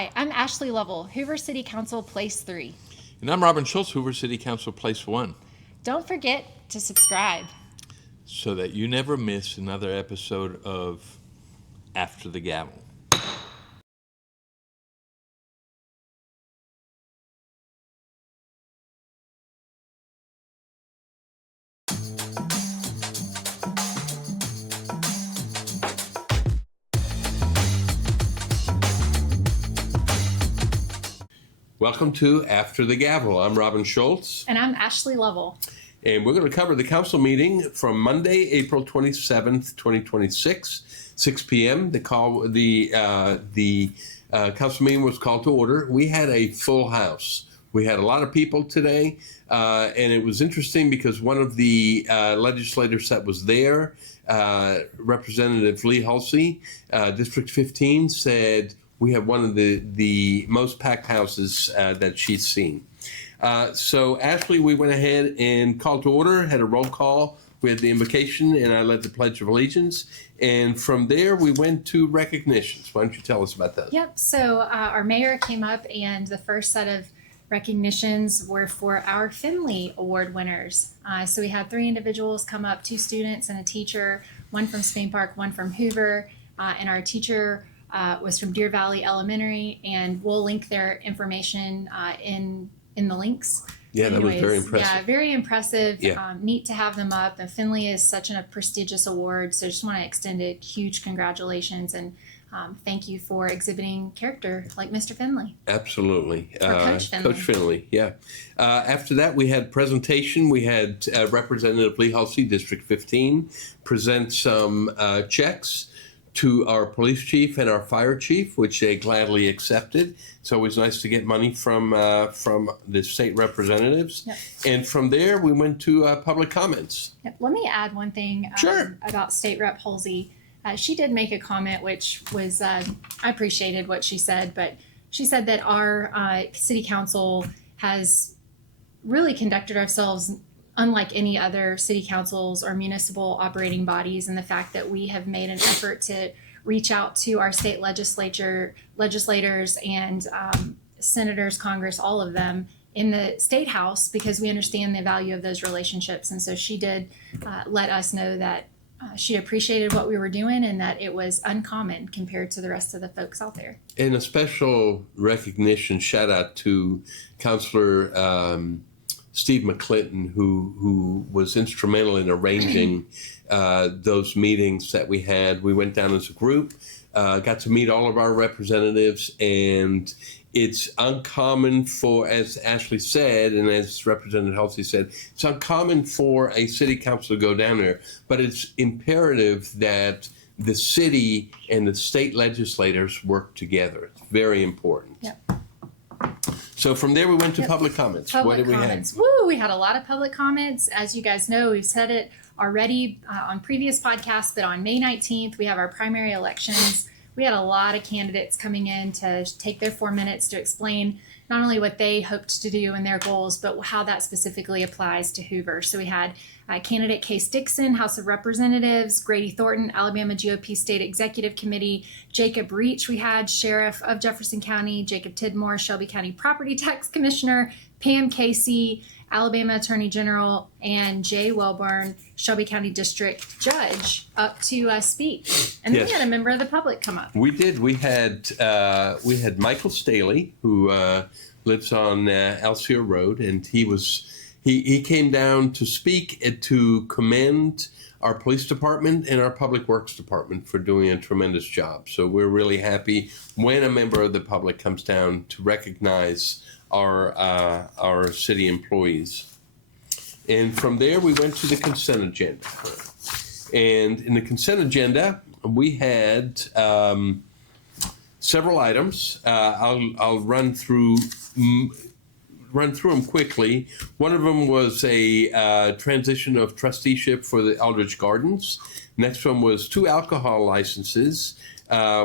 Hi, I'm Ashley Lovell, Hoover City Council Place 3. And I'm Robin Schultz, Hoover City Council Place 1. Don't forget to subscribe so that you never miss another episode of After the Gavel. Welcome to After the Gavel. I'm Robin Schultz. And I'm Ashley Lovell. And we're going to cover the council meeting from Monday, April 27th, 2026, 6 p.m. The council meeting was called to order. We had a full house. We had a lot of people today, and it was interesting because one of the legislators that was there, Representative Lee Hulsey, District 15, said we have one of the most packed houses that she's seen. So, Ashley, we went ahead and called to order, had a roll call. We had the invocation, and I led the Pledge of Allegiance. And from there, we went to recognitions. Why don't you tell us about that? Yep. So, our mayor came up, and the first set of recognitions were for our Finley Award winners. So, we had 3 individuals come up, 2 students and a teacher, one from Spain Park, one from Hoover, and our teacher was from Deer Valley Elementary, and we'll link their information in the links. Yeah, that was very impressive. Yeah, very impressive. Yeah. Neat to have them up. And Finley is such a prestigious award, so I just want to extend a huge congratulations and thank you for exhibiting character like Mr. Finley. Absolutely. Or Coach Finley. Coach Finley, yeah. After that, we had presentation. We had Representative Lee Hulsey, District 15, present some checks to our police chief and our fire chief, which they gladly accepted. It's always nice to get money from the state representatives. Yep. And from there, we went to public comments. Yep. Let me add one thing Sure. about State Rep Hulsey. She did make a comment, which was, I appreciated what she said, but she said that our city council has really conducted ourselves unlike any other city councils or municipal operating bodies, and the fact that we have made an effort to reach out to our state legislators and senators, Congress, all of them in the state house, because we understand the value of those relationships. And so she did let us know that she appreciated what we were doing and that it was uncommon compared to the rest of the folks out there. And a special recognition, shout out to Councilor Steve McClinton, who was instrumental in arranging those meetings that we had. We went down as a group, got to meet all of our representatives, and it's uncommon for, as Ashley said, and as Representative Hulsey said, it's uncommon for a city council to go down there, but it's imperative that the city and the state legislators work together. It's very important. Yep. So from there, we went to public comments. Public what did comments. we have? Woo! We had a lot of public comments. As you guys know, we've said it already on previous podcasts, but on May 19th, we have our primary elections. We had a lot of candidates coming in to take their 4 minutes to explain not only what they hoped to do and their goals, but how that specifically applies to Hoover. So we had candidate Case Dixon, House of Representatives, Grady Thornton, Alabama GOP State Executive Committee, Jacob Reach, we had Sheriff of Jefferson County, Jacob Tidmore, Shelby County Property Tax Commissioner, Pam Casey, Alabama Attorney General, and Jay Welburn, Shelby County District Judge, up to speak. And then we had a member of the public come up. We did. We had Michael Staley, who lives on Alcere Road, and he came down to speak and to commend our police department and our public works department for doing a tremendous job. So we're really happy when a member of the public comes down to recognize our city employees. And from there, we went to the consent agenda. And in the consent agenda, we had several items. I'll run through them quickly. One of them was a transition of trusteeship for the Aldrich Gardens. Next one was 2 alcohol licenses.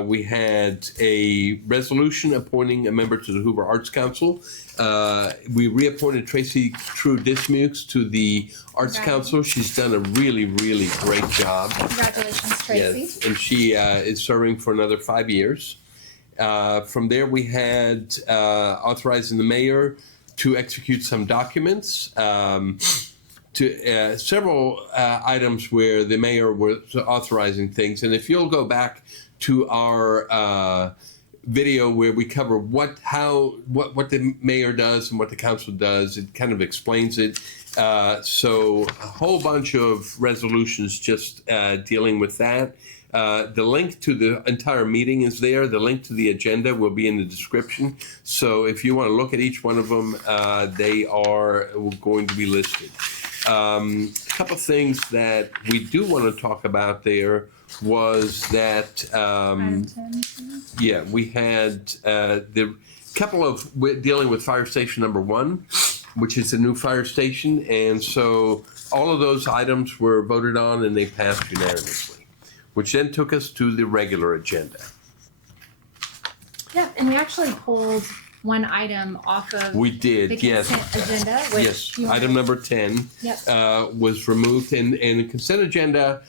We had a resolution appointing a member to the Hoover Arts Council. We reappointed Tracy True Dismukes to the Arts Council. She's done a really, really great job. Congratulations, Tracy. Yes, and she is serving for another 5 years. From there, we had authorizing the mayor to execute some documents, to several items where the mayor was authorizing things. And if you'll go back to our video where we cover what the mayor does and what the council does, it kind of explains it. So a whole bunch of resolutions just dealing with that. The link to the entire meeting is there. The link to the agenda will be in the description. So if you want to look at each one of them, they are going to be listed. A couple things that we do want to talk about there was that, yeah, we had the couple of dealing with fire station number 1, which is a new fire station. And so all of those items were voted on and they passed unanimously, which then took us to the regular agenda. Yeah, and we actually pulled one item off of We did, the yes. consent agenda. Which Yes, you wanna- item number 10 Yep. was removed. And the consent agenda,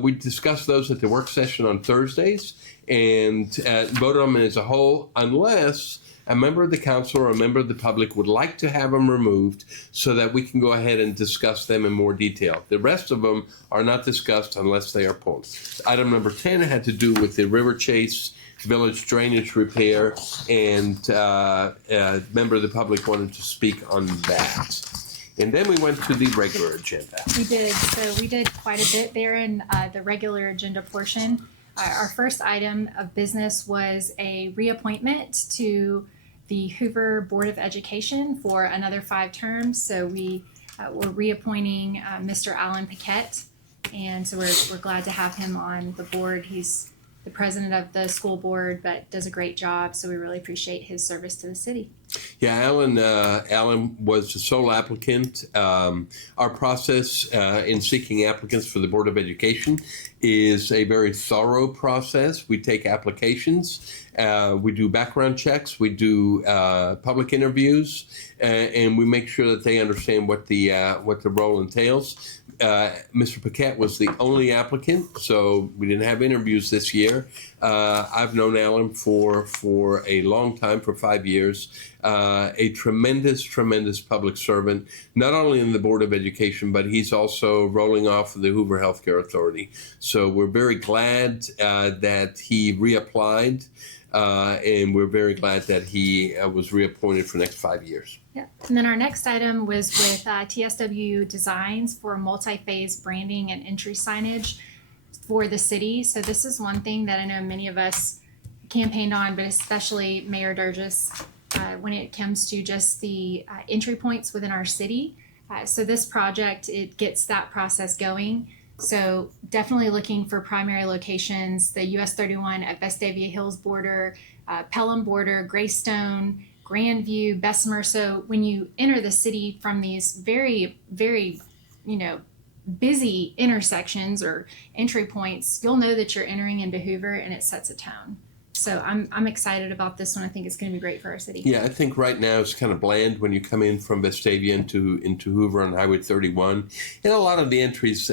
we discussed those at the work session on Thursdays and voted on them as a whole, unless a member of the council or a member of the public would like to have them removed so that we can go ahead and discuss them in more detail. The rest of them are not discussed unless they are pulled. Item number 10 had to do with the River Chase Village drainage repair, and a member of the public wanted to speak on that. And then we went to the regular agenda. We did. So we did quite a bit there in the regular agenda portion. Our first item of business was a reappointment to the Hoover Board of Education for another 5 terms. So we were reappointing Mr. Alan Paquette, and so we're glad to have him on the board. He's the president of the school board, but does a great job. So we really appreciate his service to the city. Yeah, Alan was the sole applicant. Our process in seeking applicants for the Board of Education is a very thorough process. We take applications, we do background checks, we do public interviews, and we make sure that they understand what the role entails. Mr. Paquette was the only applicant, so we didn't have interviews this year. I've known Alan for a long time, for 5 years. A tremendous public servant, not only in the Board of Education, but he's also rolling off of the Hoover Healthcare Authority. So we're very glad that he reapplied, and we're very glad that he was reappointed for the next 5 years. Yeah. And then our next item was with TSW Designs for multi-phase branding and entry signage for the city. So this is one thing that I know many of us campaigned on, but especially Mayor Durgis, when it comes to just the entry points within our city. So this project, it gets that process going. So definitely looking for primary locations, the US 31 at Vestavia Hills border, Pelham border, Greystone, Grandview, Bessemer. So when you enter the city from these very, very, busy intersections or entry points, you'll know that you're entering into Hoover, and it sets a tone. So I'm excited about this one. I think it's going to be great for our city. Yeah, I think right now it's kind of bland when you come in from Vestavia into Hoover on Highway 31. And a lot of the entries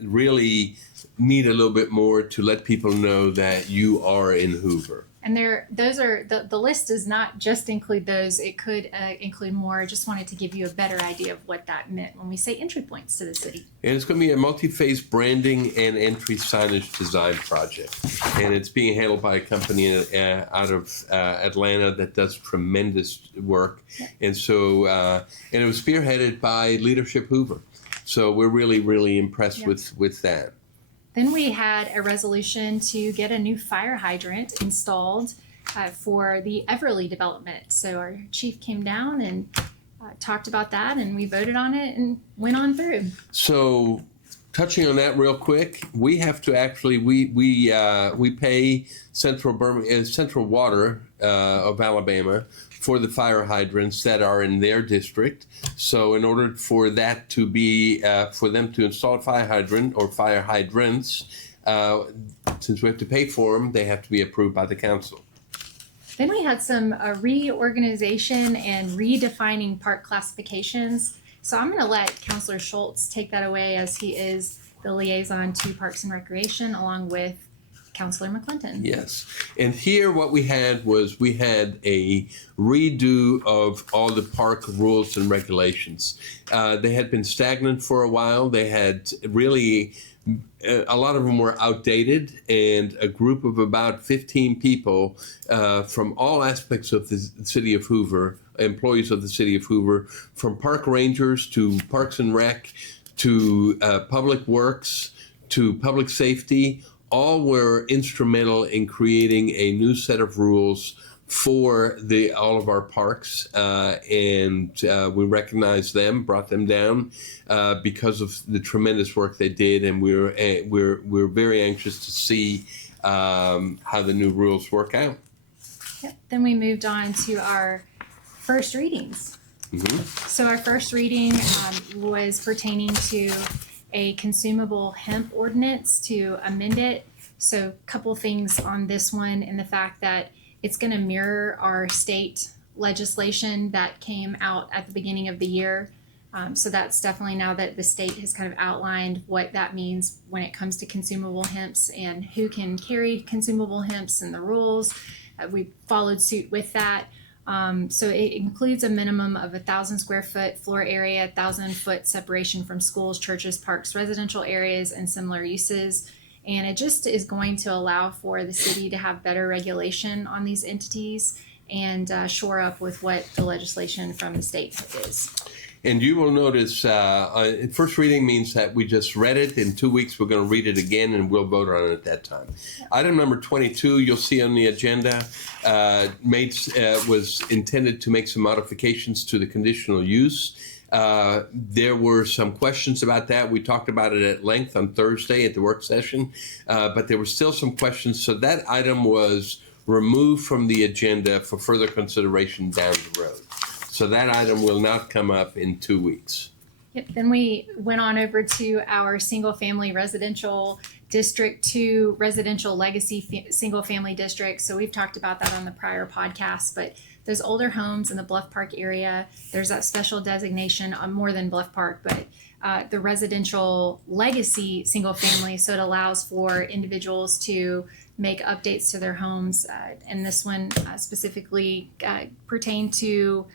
really need a little bit more to let people know that you are in Hoover. And those are the list does not just include those. It could include more. I just wanted to give you a better idea of what that meant when we say entry points to the city. And it's going to be a multi-phase branding and entry signage design project. And it's being handled by a company out of Atlanta that does tremendous work. Yep. And so, and it was spearheaded by Leadership Hoover. So we're really, really impressed with that. Then we had a resolution to get a new fire hydrant installed for the Everly development. So our chief came down and talked about that, and we voted on it and went on through. So touching on that real quick, we have to actually, we pay Central Water of Alabama for the fire hydrants that are in their district. So in order for that to be, for them to install a fire hydrant or fire hydrants, since we have to pay for them, they have to be approved by the council. Then we had some reorganization and redefining park classifications. So I'm going to let Councilor Schultz take that away, as he is the liaison to Parks and Recreation, along with Councilor McClinton. Yes. And here what we had a redo of all the park rules and regulations. They had been stagnant for a while. They had really, a lot of them were outdated, and a group of about 15 people from all aspects of the City of Hoover, employees of the City of Hoover, from park rangers to Parks and Rec to Public Works to Public Safety, all were instrumental in creating a new set of rules for all of our parks, and we recognized them, brought them down because of the tremendous work they did, and we're very anxious to see how the new rules work out. Yep. Then we moved on to our first readings. Mm-hmm. So our first reading was pertaining to a consumable hemp ordinance to amend it. So a couple things on this one, in the fact that it's going to mirror our state legislation that came out at the beginning of the year. So that's definitely, now that the state has kind of outlined what that means when it comes to consumable hemps and who can carry consumable hemps and the rules. We followed suit with that. So it includes a minimum of 1,000 square foot floor area, 1,000 foot separation from schools, churches, parks, residential areas, and similar uses. And it just is going to allow for the city to have better regulation on these entities and shore up with what the legislation from the state is. And you will notice, first reading means that we just read it. In 2 weeks, we're going to read it again, and we'll vote on it at that time. Yeah. Item number 22, you'll see on the agenda, was intended to make some modifications to the conditional use. There were some questions about that. We talked about it at length on Thursday at the work session, but there were still some questions. So that item was removed from the agenda for further consideration down the road. So that item will not come up in 2 weeks. Yep. Then we went on over to our single-family residential District 2 residential legacy single-family district. So we've talked about that on the prior podcast, but those older homes in the Bluff Park area, there's that special designation on more than Bluff Park, but the residential legacy single-family. So it allows for individuals to make updates to their homes. And this one specifically pertained to,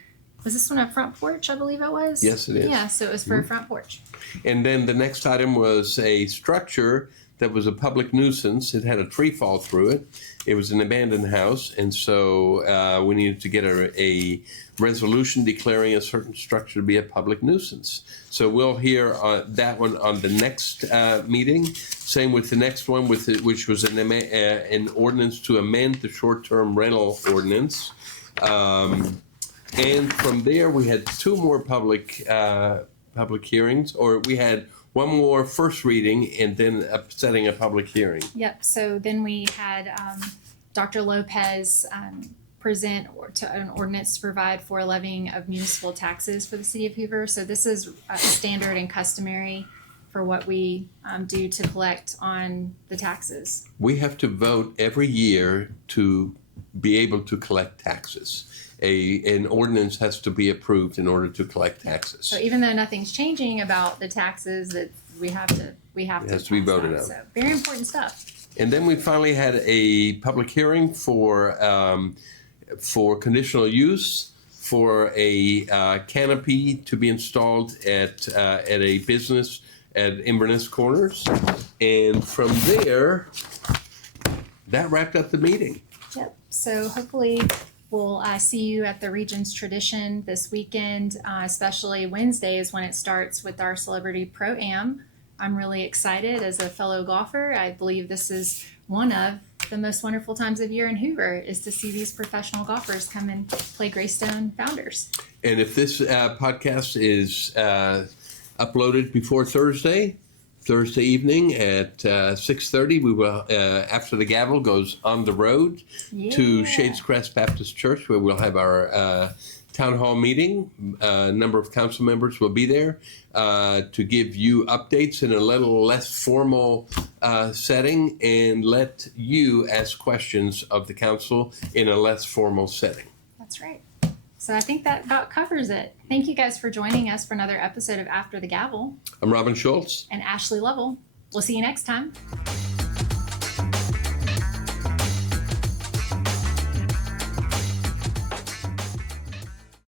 was this one a front porch, I believe it was? Yes, it is. Yeah, so it was for a front porch. And then the next item was a structure that was a public nuisance. It had a tree fall through it. It was an abandoned house, and so we needed to get a resolution declaring a certain structure to be a public nuisance. So we'll hear that one on the next meeting. Same with the next one, which was an ordinance to amend the short-term rental ordinance. And from there, we had two more public hearings, or we had one more first reading and then setting a public hearing. Yep. So then we had Dr. Lopez present an ordinance to provide for levying of municipal taxes for the City of Hoover. So this is standard and customary for what we do to collect on the taxes. We have to vote every year to be able to collect taxes. An ordinance has to be approved in order to collect taxes. So even though nothing's changing about the taxes, that we have to it has to be voted on. So very important stuff. And then we finally had a public hearing for conditional use for a canopy to be installed at a business at Inverness Corners. And from there, that wrapped up the meeting. Yep. So hopefully we'll see you at the Regions Tradition this weekend, especially Wednesday is when it starts with our Celebrity Pro-Am. I'm really excited as a fellow golfer. I believe this is one of the most wonderful times of year in Hoover, is to see these professional golfers come and play Greystone Founders. And if this podcast is uploaded before Thursday evening at 6:30, we will, After the Gavel goes on the road to Shades Crest Baptist Church, where we'll have our town hall meeting. A number of council members will be there to give you updates in a little less formal setting, and let you ask questions of the council in a less formal setting. That's right. So I think that about covers it. Thank you guys for joining us for another episode of After the Gavel. I'm Robin Schultz. And Ashley Lovell. We'll see you next time.